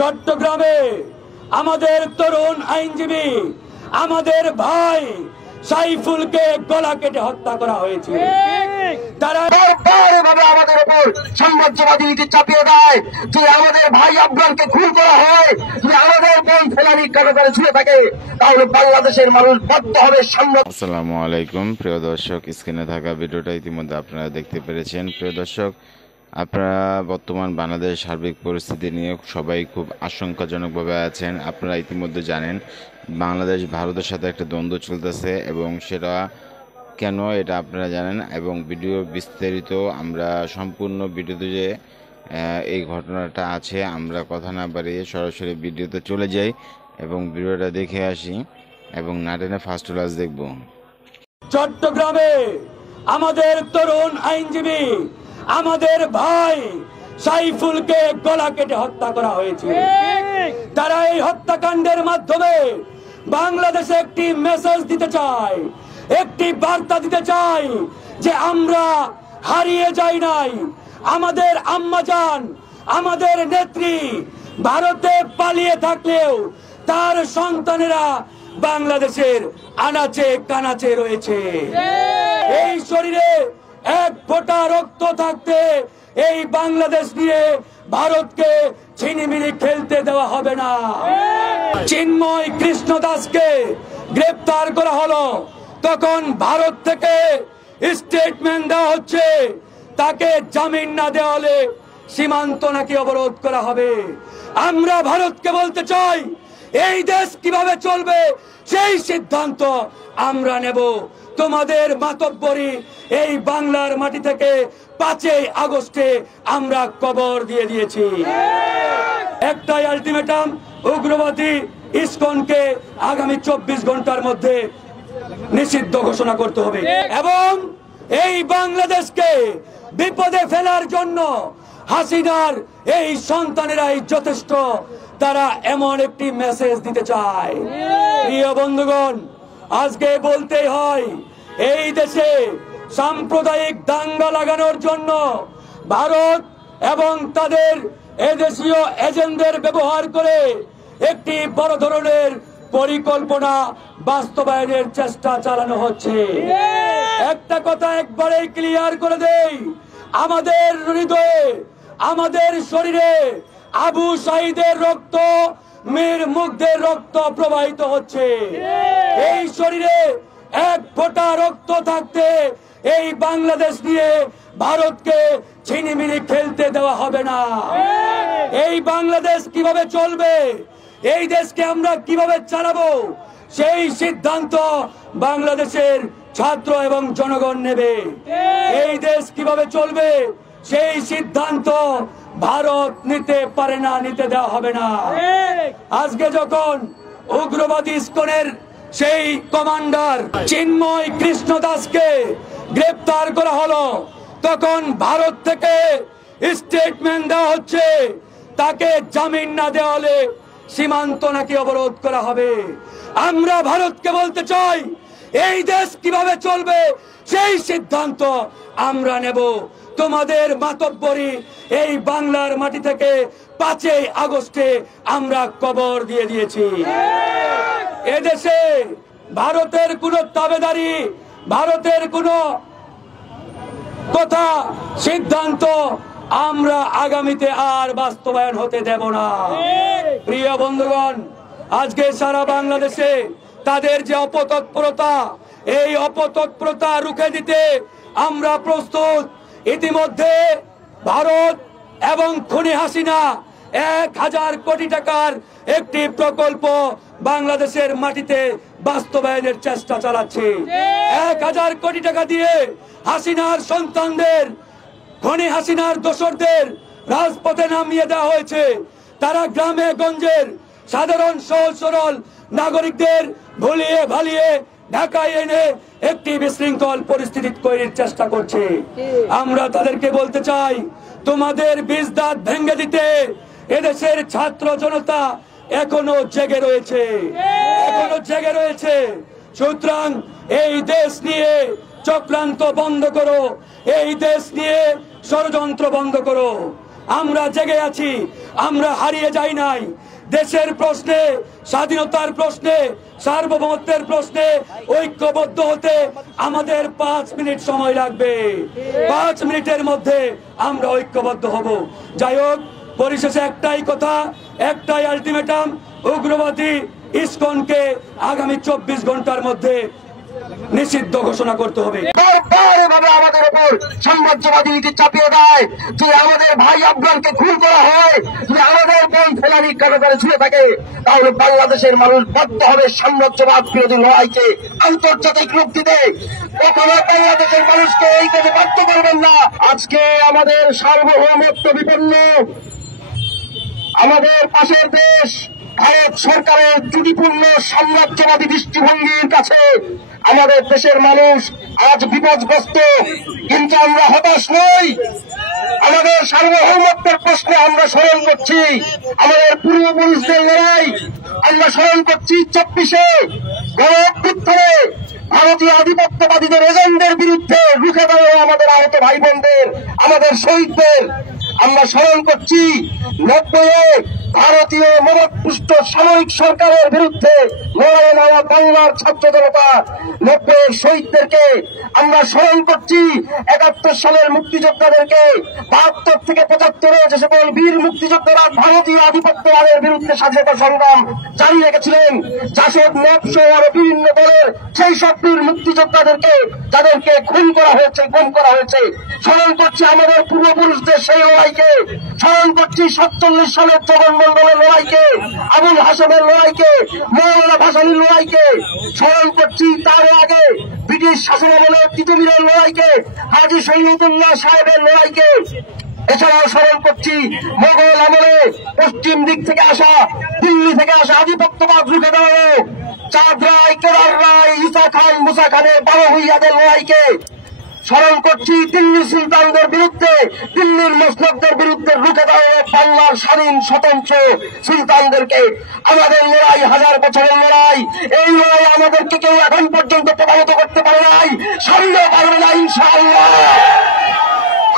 চট্টগ্রামে আমাদের তরুণ আইনজীবী আমাদের ভাই সাইফুলকে গলা কেটে হত্যা করা হয়েছে। তারা আমাদের উপর সাম্রাজ্যবাদী নীতি চাপিয়ে দেয় যে আমাদের ভাই আফগানকে খুন করা হয়, যদি আমাদের বোন ফেলানি কারাগারে ঝুলে থাকে তাহলে বাংলাদেশের মানুষ বাধ্য হবে সাম্রাজ্য। আসসালামু আলাইকুম প্রিয় দর্শক, স্ক্রিনে থাকা ভিডিওটা ইতিমধ্যে আপনারা দেখতে পেরেছেন। প্রিয় দর্শক, আপনারা বর্তমান বাংলাদেশ সার্বিক পরিস্থিতি নিয়ে সবাই খুব আশঙ্কাজনকভাবে আছেন। আপনারা ইতিমধ্যে জানেন বাংলাদেশ ভারতের সাথে একটা দ্বন্দ্ব চলতেছে এবং সেটা কেন এটা আপনারা জানেন, এবং ভিডিও বিস্তারিত আমরা সম্পূর্ণ ভিডিওতে যে এই ঘটনাটা আছে আমরা কথা না বাড়িয়ে সরাসরি ভিডিওতে চলে যাই এবং ভিডিওটা দেখে আসি এবং না টেনে ফার্স্ট ক্লাস দেখব। চট্টগ্রামে আমাদের তরুণ আইনজীবী আমাদের ভাই সাইফুলকে গলা কেটে হত্যা করা হয়েছে। তারা এই হত্যাকাণ্ডের মাধ্যমে বাংলাদেশে একটি মেসেজ দিতে চায়, একটি বার্তা দিতে চায় যে আমরা হারিয়ে যাই নাই। আমাদের আম্মাজান, আমাদের নেত্রী ভারতে পালিয়ে থাকলেও তার সন্তানেরা বাংলাদেশের আনাচে কানাচে রয়েছে। এই শরীরে এক ফোঁটা রক্ত থাকতে এই বাংলাদেশ নিয়ে ভারতকে ছিনিমিনি খেলতে দেওয়া হবে না। চিন্ময় কৃষ্ণ দাসকে গ্রেপ্তার করা হলো, তখন ভারত থেকে স্টেটমেন্ট দেওয়া হচ্ছে তাকে জামিন না দেওয়া হলে সীমান্ত নাকি অবরোধ করা হবে। আমরা ভারতকে বলতে চাই এই দেশ কিভাবে চলবে সেই সিদ্ধান্ত আমরা নেব। তোমাদের মাতব্বরি এই বাংলার মাটি থেকে 5 আগস্টে আমরা কবর দিয়ে দিয়েছি। একটাই আলটিমেটাম, উগ্রবাদী ইসকনকে আগামী 24 ঘন্টার মধ্যে নিষিদ্ধ ঘোষণা করতে হবে এবং এই বাংলাদেশকে বিপদে ফেলার জন্য হাসিনার এই সন্তানেরাই যথেষ্ট। তারা এমন একটি মেসেজ দিতে চায়। প্রিয় বন্ধুগণ, আজকে বলতেই হয় এই দেশে সাম্প্রদায়িক দাঙ্গা লাগানোর জন্য ভারত এবং তাদের এদেশীয় এজেন্টদের ব্যবহার করে একটি বড় ধরনের পরিকল্পনা বাস্তবায়নের চেষ্টা চালানো হচ্ছে। একটা কথা একবারেই ক্লিয়ার করে দেই, আমাদের হৃদয়ে, আমাদের শরীরে আবু সাঈদের রক্ত, মীর মুগ্ধের রক্ত প্রবাহিত হচ্ছে। এই শরীরে এক ফোঁটা রক্ত থাকতে এই বাংলাদেশ নিয়ে ভারতকে ছিনিমিনি খেলতে দেওয়া হবে না। এই বাংলাদেশ কিভাবে চলবে, এই দেশকে আমরা কিভাবে চালাবো সেই সিদ্ধান্ত বাংলাদেশের ছাত্র এবং জনগণ নেবে। এই দেশ কিভাবে চলবে সেই সিদ্ধান্ত ভারত নিতে পারে না, নিতে দেওয়া হবে না। আজকে যখন উগ্রবাদী ইসকনের সেই কমান্ডার চিন্ময় কৃষ্ণ দাসকে গ্রেপ্তার করা হলো, তখন ভারত থেকে স্টেটমেন্ট দেওয়া হচ্ছে তাকে জামিন না দেওয়া হলে সীমান্ত নাকি অবরোধ করা হবে। আমরা ভারতকে বলতে চাই এই দেশ কিভাবে চলবে সেই সিদ্ধান্ত আমরা নেব। তোমাদের মাতব্বরি এই বাংলার মাটি থেকে 5 আগস্টে আমরা কবর দিয়ে দিয়েছি। এদেশে ভারতের কোন তাবেদারি, ভারতের কোন কথা, সিদ্ধান্ত আমরা আগামীতে আর বাস্তবায়ন হতে দেব না। প্রিয় বন্ধুগণ, আজকে সারা বাংলাদেশে তাদের যে অপতৎপরতা, এই অপতৎপরতা রুখে দিতে আমরা প্রস্তুত। ইতিমধ্যে ভারত এবং খুনি হাসিনা 1000 কোটি টাকার একটি প্রকল্প বাংলাদেশের মাটিতে বাস্তবায়নের চেষ্টা চালাচ্ছে। 1000 কোটি টাকা দিয়ে হাসিনার সন্তানদের, খুনি হাসিনার দোসরদের রাজপথে নামিয়ে দেওয়া হয়েছে। তারা গ্রামে গঞ্জের সাধারণ সহজ সরল নাগরিকদের ভুলিয়ে ভালিয়ে ঢাকায় এনে একটি বিশৃঙ্খল পরিস্থিতি তৈরির চেষ্টা করছে। আমরা তাদেরকে বলতে চাই তোমাদের বীজ দাঁত ভেঙে দিতে এদেশের ছাত্র জনতা এখনো জেগে রয়েছে, এখনো জেগে রয়েছে। সুতরাং এই দেশ নিয়ে চক্রান্ত বন্ধ করো, এই দেশ নিয়ে ষড়যন্ত্র বন্ধ করো। আমরা জেগে আছি, আমরা হারিয়ে যাই নাই। দেশের প্রশ্নে, স্বাধীনতার প্রশ্নে, সার্বভৌমত্বের প্রশ্নে ঐক্যবদ্ধ হতে আমাদের 5 মিনিট সময় লাগবে। 5 মিনিটের মধ্যে আমরা ঐক্যবদ্ধ হব। যাই হোক, পরিশেষে একটাই কথা, একটাই আলটিমেটাম, উগ্রবাদী ইসকনকে আগামী 24 ঘন্টার মধ্যে নিষিদ্ধ ঘোষণা করতে হবে। এভাবে আমাদের উপর সাম্রাজ্যবাদী নীতি চাপিয়ে দেয়, যে আমাদের ভাই আফগানকে খুন করা হয়, যদি আমাদের বোন ফেলানি কারাগারে ঝুলে থাকে, তাহলে বাংলাদেশের মানুষ বাধ্য হবে সাম্রাজ্যবাদ বিরোধী লড়াইকে আন্তর্জাতিক রূপ দিতে। কখনো বাংলাদেশের মানুষকে এই কাজে বাধ্য করবেন না। আজকে আমাদের সার্বভৌমত্ব বিপন্ন, আমাদের পাশের দেশ ভারত সরকারের ত্রুটিপূর্ণ সাম্রাজ্যবাদী দৃষ্টিভঙ্গির কাছে আমাদের দেশের মানুষ আজ বিপদগ্রস্ত। কিন্তু আমরা হতাশ নই। আমাদের সার্বভৌমত্বের প্রশ্নে আমরা স্মরণ করছি আমাদের পূর্বপুরুষদের লড়াই, আমরা স্মরণ করছি 24-এ গণঅভ্যুত্থানে ভারতীয় আধিপত্যবাদীদের এজেন্টদের বিরুদ্ধে রুখে দাঁড়ানো আমাদের আহত ভাই বোনদের, আমাদের শহীদদের। আমরা স্মরণ করছি 90-এ ভারতীয় মদতপুষ্ট সামরিক সরকারের বিরুদ্ধে লড়াইয়ে নামা বাংলার ছাত্র জনতা 90-এর শহীদদেরকে। আমরা স্মরণ করছি 71 সালের মুক্তিযোদ্ধাদেরকে। 72 থেকে 75-এ যে সকল বীর মুক্তিযোদ্ধারা ভারতীয় আধিপত্যবাদের বিরুদ্ধে স্বাধীনতা সংগ্রাম জারি রেখেছিলেন, জাসদ ন্যাপসহ আরো বিভিন্ন দলের সেই সব বীর মুক্তিযোদ্ধাদেরকে, যাদেরকে খুন করা হয়েছে, গুম করা হয়েছে। স্মরণ করছি আমাদের পূর্বপুরুষদের সেই লড়াইকে। স্মরণ করছি 47 সালের জগন্মন্ডলের লড়াইকে, আবুল হাসানের লড়াইকে, মৌলানা ভাসানীর লড়াইকে। স্মরণ করছি তার আগে ব্রিটিশ শাসনামলের তিতুমিরের লড়াইকে, হাজী সৈয়দুল্লাহ সাহেবের লড়াইকে। এছাড়াও স্মরণ করছি মোগল আমলে পশ্চিম দিক থেকে আসা, দিল্লি থেকে আসা আধিপত্যবাদ রুখে দেওয়ানো চাঁদ রায়, কেদার রায়, ঈসা খান, মুসা খানের, বারোভূঁইয়াদের লড়াইকে। স্মরণ করছি দিল্লি সুলতানদের বিরুদ্ধে, দিল্লির মসনদদের বিরুদ্ধে রুখে দেওয়া বাংলার স্বাধীন স্বতন্ত্র সুলতানদেরকে। আমাদের লড়াই 1000 বছরের লড়াই। এই লড়াই আমাদেরকে কেউ এখন পর্যন্ত প্রভাবিত করতে পারে নাই, সামনেও পারবে না ইনশাআল্লাহ।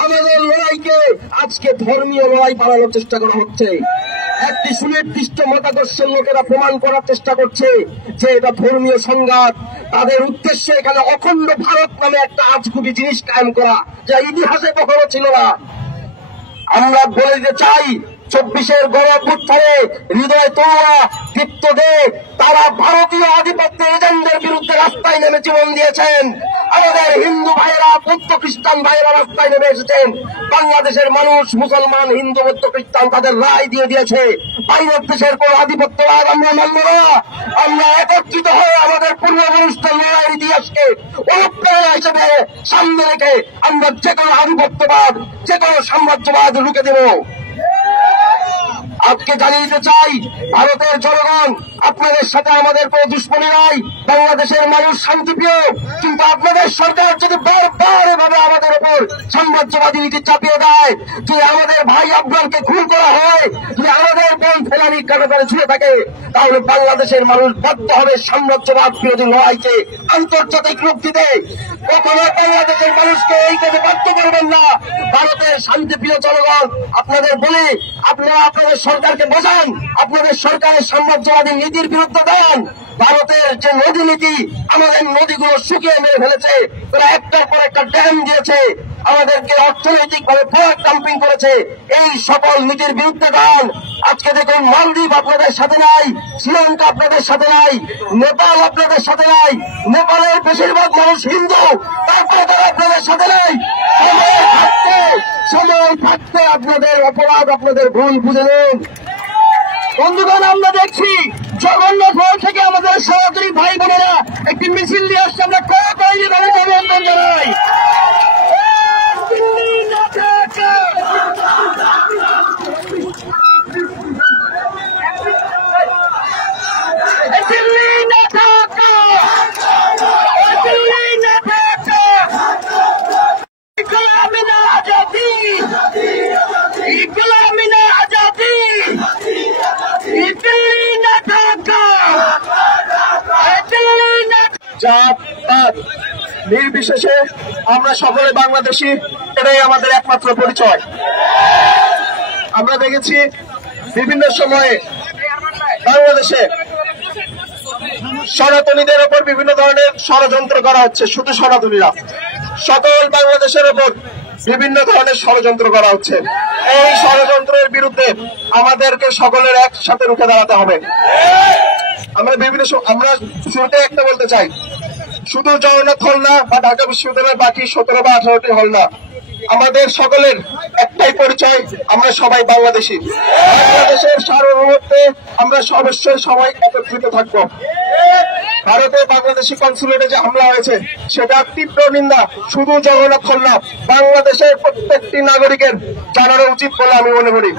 আমাদের লড়াইকে আজকে ধর্মীয় লড়াই বানানোর চেষ্টা করা হচ্ছে। একটি সুনির্দিষ্ট মতাদর্শের লোকেরা প্রমাণ করার চেষ্টা করছে যে এটা ধর্মীয় সংঘাত। তাদের উদ্দেশ্যে এখানে অখণ্ড ভারত নামে একটা আজগুবি জিনিস কায়েম করা, যা ইতিহাসে কখনো ছিল না। আমরা বলে দিতে চাই, 24-এর গণঅভ্যুত্থানে হৃদয় তোলা দীপ্ত দে তারা ভারতীয় আধিপত্য এজেন্টদের বিরুদ্ধে রাস্তায় নেমে জীবন দিয়েছেন। আমাদের হিন্দু ভাইয়েরা, বৌদ্ধ খ্রিস্টান ভাইয়েরা রাস্তায় নেমে এসেছেন। বাংলাদেশের মানুষ, মুসলমান, হিন্দু, বৌদ্ধ খ্রিস্টান তাদের রায় দিয়ে দিয়েছে। বাইরের দেশের কোন আধিপত্যবাদ আমরা মানব না। আমরা একত্রিত হয়ে আমাদের পূর্বপুরুষদের লড়াইয়ের ইতিহাসকে অনুপ্রেরণা হিসেবে সামনে রেখে আমরা যে কোনো আধিপত্যবাদ, যে কোনো সাম্রাজ্যবাদ রুখে দেব। আজকে জানিয়ে দিতে চাই, ভারতের জনগণ, আপনাদের সাথে আমাদের কোনো দুশ্মনী নাই। বাংলাদেশের মানুষ শান্তিপ্রিয়। কিন্তু আপনাদের সরকার যদি বারবার এভাবে আমাদের উপর সাম্রাজ্যবাদী নীতি চাপিয়ে দেয়, যদি আমাদের ভাই আফগানকে খুন করা হয়, যদি আমাদের বোন ফেলানি কারাগারে ঝুলে থাকে, তাহলে বাংলাদেশের মানুষ বাধ্য হবে সাম্রাজ্যবাদ বিরোধী লড়াইকে আন্তর্জাতিক রূপ দিতে। কখনো বাংলাদেশের মানুষকে এই কাজে বাধ্য করবেন না। ভারতের শান্তিপ্রিয় জনগণ, আপনাদের বলি, আপনারা আপনাদের সরকারকে বোঝান, আপনাদের সরকারের সাম্রাজ্যবাদী নীতির বিরুদ্ধে দেন। ভারতের যে নদী নীতি, আমাদের নদীগুলো শুকিয়ে মেরে ফেলেছে, তারা একটার পর একটা ড্যাম দিয়েছে, আমাদেরকে অর্থনৈতিক ভাবে ফ্ল্যাট ডাম্পিং করেছে। এই সকল নীতির বিরুদ্ধে দান। আজকে দেখুন, মালদ্বীপ আপনাদের সাথে নাই, শ্রীলঙ্কা আপনাদের সাথে নাই, নেপাল আপনাদের সাথে নাই। নেপালের বেশিরভাগ মানুষ হিন্দু, তারপরে তারা আপনাদের সাথে নাই। সময় থাকতে আপনাদের অপরাধ, আপনাদের ভুল বুঝে নিন। বন্ধুগণ, আমরা দেখছি জগন্নাথ হল থেকে আমাদের সহযোগী ভাই বোনেরা একটি মিছিল নিয়ে আসছে। আমরা কড়া করে তাদের অভিনন্দন জানাই। জাত নির্বিশেষে আমরা সকলে বাংলাদেশী, এটাই আমাদের একমাত্র পরিচয়। আমরা দেখেছি বিভিন্ন সময়ে বাংলাদেশে সনাতনীদের ওপর বিভিন্ন ধরনের ষড়যন্ত্র করা হচ্ছে। শুধু সনাতনীরা, সকল বাংলাদেশের ওপর বিভিন্ন ধরনের ষড়যন্ত্র করা হচ্ছে। এই ষড়যন্ত্রের বিরুদ্ধে আমাদেরকে সকলের একসাথে রুখে দাঁড়াতে হবে। আমরা শুরুতে একটা বলতে চাই, শুধু জগন্নাথ হল না বা ঢাকা বিশ্ববিদ্যালয়ের বাকি 17 বা 18টি হল না, আমাদের সকলের একটাই পরিচয়, আমরা সবাই বাংলাদেশী। বাংলাদেশের সার্বভৌমত্বে আমরা অবশ্যই সবাই একত্রিত থাকবো। ভারতে বাংলাদেশি কনসুলেটে যে হামলা হয়েছে সেটা তীব্র নিন্দা। শুধু জগন্নাথ হল না, বাংলাদেশের প্রত্যেকটি নাগরিকের জানানো উচিত বলে আমি মনে করি।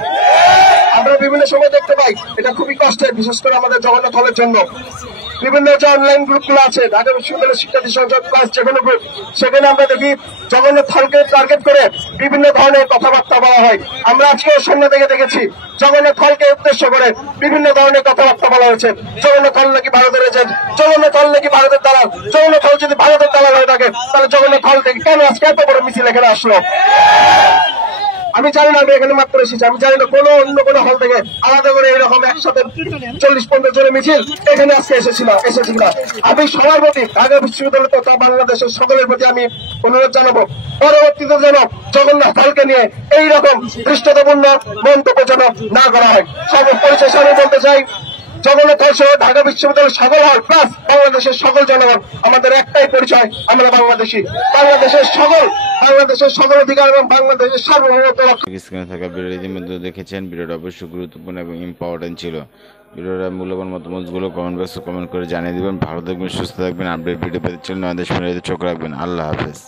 আমরা বিভিন্ন সময় দেখতে পাই, এটা খুবই কষ্টের, বিশেষ করে আমাদের জগন্নাথ হলের জন্য। বিভিন্ন যে অনলাইন গ্রুপগুলো আছে, ঢাকা বিশ্ববিদ্যালয়ের শিক্ষার্থী সংসদ প্লাস যেকোনো গ্রুপ, সেখানে আমরা দেখি জগন্নাথ হলকে টার্গেট করে বিভিন্ন ধরনের কথাবার্তা বলা হয়। আমরা আজকেও সামনে থেকে দেখেছি জগন্নাথ হলকে উদ্দেশ্য করে বিভিন্ন ধরনের কথাবার্তা বলা হয়েছে। জগন্নাথ হল নাকি ভারতের এজেন্ট, জগন্নাথ হল নাকি ভারতের দালাল। জগন্নাথ হল যদি ভারতের দালাল হয়ে থাকে তাহলে জগন্নাথ হল থেকে কেন আজকে এত বড় মিছিল এখানে আসলো? আমি জানি না, আমি এখানে মাত্র এসেছি, আমি জানি না কোনো অন্য কোনো হল থেকে আলাদা করে এরকম একসাথে 40-50 জনের মিছিল এখানে আজকে এসেছি না। আমি সবার প্রতি, ঢাকা বিশ্ববিদ্যালয় তথা বাংলাদেশের সকলের প্রতি আমি অনুরোধ জানাবো, পরবর্তীতে যেন জগন্নাথ হলকে নিয়ে এইরকম দৃষ্টতাপূর্ণ মন্তব্য যেন না করা হয়। পরিশেষে আমি বলতে চাই, জগন্নাথ হল সহ ঢাকা বিশ্ববিদ্যালয়ের সকল হল প্লাস বাংলাদেশের সকল জনগণ, আমাদের একটাই পরিচয়, আমরা বাংলাদেশী। বাংলাদেশের সকল অধিকার এবং বাংলাদেশের সার্বভৌমত্ব রক্ষা। স্ক্রিনে থাকা ভিডিও ইতিমধ্যে দেখেছেন। ভিডিওটা অবশ্যই গুরুত্বপূর্ণ এবং ইম্পর্টেন্ট ছিল। ভিডিওর মূল্যবান মতামতগুলো কমেন্ট বক্সে কমেন্ট করে জানিয়ে দিবেন। ভালো থাকবেন, সুস্থ থাকবেন। আপডেট ভিডিও পেতে চলুন আমাদের সঙ্গে চোখ রাখবেন। আল্লাহ হাফেজ।